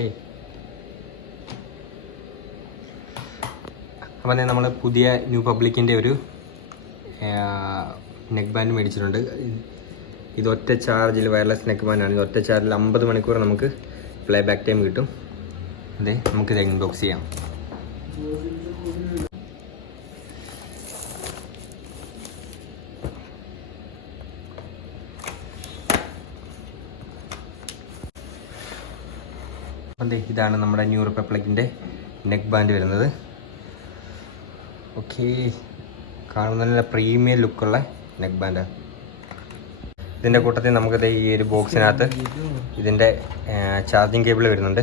Okay, അപ്പം നമ്മൾ പുതിയ ന്യൂ പബ്ലിക്കിൻ്റെ ഒരു നെക്ക് ബാൻഡ് മേടിച്ചിട്ടുണ്ട്. ഇത് ഒറ്റ ചാർജിൽ വയർലെസ് നെക്ക് ബാൻഡാണ്. ഇത് ഒറ്റ ചാർജിൽ 50 മണിക്കൂർ നമുക്ക് പ്ലേ ബാക്ക് ടൈം കിട്ടും. അതെ, നമുക്കിത് അൺബോക്സ് ചെയ്യാം. അതെ, ഇതാണ് നമ്മുടെ ന്യൂ റിപ്പബ്ലിക്കിൻ്റെ നെക്ക് ബാൻഡ് വരുന്നത്. ഓക്കെ, കാണുന്ന നല്ല പ്രീമിയം ലുക്കുള്ള നെക്ക് ബാൻഡാണ്. ഇതിൻ്റെ കൂട്ടത്തിൽ നമുക്കിത് ഈ ഒരു ബോക്സിനകത്ത് ഇതിൻ്റെ ചാർജിങ് കേബിൾ വരുന്നുണ്ട്.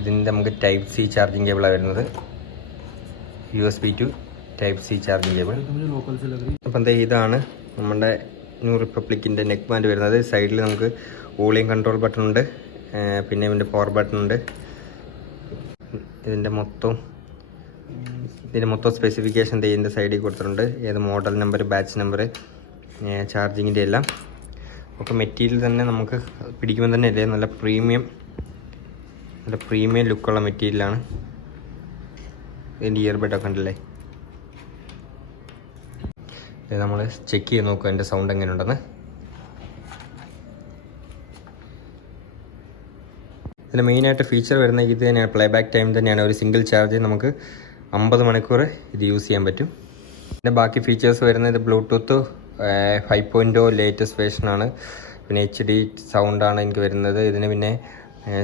ഇതിൻ്റെ നമുക്ക് ടൈപ്പ് സി ചാർജിങ് കേബിളാണ് വരുന്നത്. USB to type C charging cable. അപ്പം എന്താ, ഇതാണ് നമ്മുടെ ന്യൂ റിപ്പബ്ലിക്കിൻ്റെ നെക്ക് ബാൻഡ് വരുന്നത്. സൈഡിൽ നമുക്ക് വോളിയം കൺട്രോൾ ബട്ടൺ ഉണ്ട്, പിന്നെ ഇതിൻ്റെ പവർ ബട്ടൺ ഉണ്ട്. ഇതിൻ്റെ മൊത്തം സ്പെസിഫിക്കേഷൻ ഇതിൻ്റെ സൈഡിൽ കൊടുത്തിട്ടുണ്ട്. ഏത് മോഡൽ നമ്പർ, ബാച്ച് നമ്പർ, ചാർജിങ്ങിൻ്റെ എല്ലാം. ഒക്കെ മെറ്റീരിയൽ തന്നെ നമുക്ക് പിടിക്കുമ്പോൾ തന്നെ അല്ലേ നല്ല പ്രീമിയം ലുക്കുള്ള മെറ്റീരിയലാണ്. ഇതിൻ്റെ ഇയർബഡൊക്കെ ഉണ്ടല്ലേ. ഇത് നമ്മൾ ചെക്ക് ചെയ്ത് നോക്കുക അതിൻ്റെ സൗണ്ട് എങ്ങനെയുണ്ടെന്ന്. ഇതിൻ്റെ മെയിനായിട്ട് ഫീച്ചർ വരുന്ന ഇത് തന്നെയാണ്, പ്ലേ ബാക്ക് ടൈം തന്നെയാണ്. ഒരു സിംഗിൾ ചാർജ് നമുക്ക് 50 മണിക്കൂർ ഇത് യൂസ് ചെയ്യാൻ പറ്റും. ഇതിൻ്റെ ബാക്കി ഫീച്ചേഴ്സ് വരുന്നത് ബ്ലൂടൂത്ത് 5.0 ലേറ്റസ്റ്റ് വേർഷനാണ്. പിന്നെ HD സൗണ്ടാണ് എനിക്ക് വരുന്നത്. ഇതിന് പിന്നെ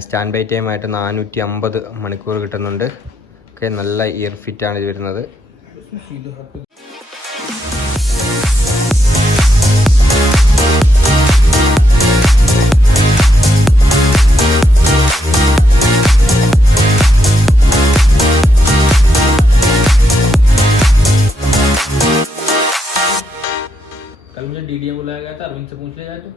സ്റ്റാൻഡ് ബൈ ടൈം ആയിട്ട് 450 മണിക്കൂർ കിട്ടുന്നുണ്ട്. ഓക്കെ, നല്ല ഇയർ ഫിറ്റാണ് ഇത് വരുന്നത്. कल मुझे DDM बुलाया गया था, अरविंद से पूछ ले जाए तो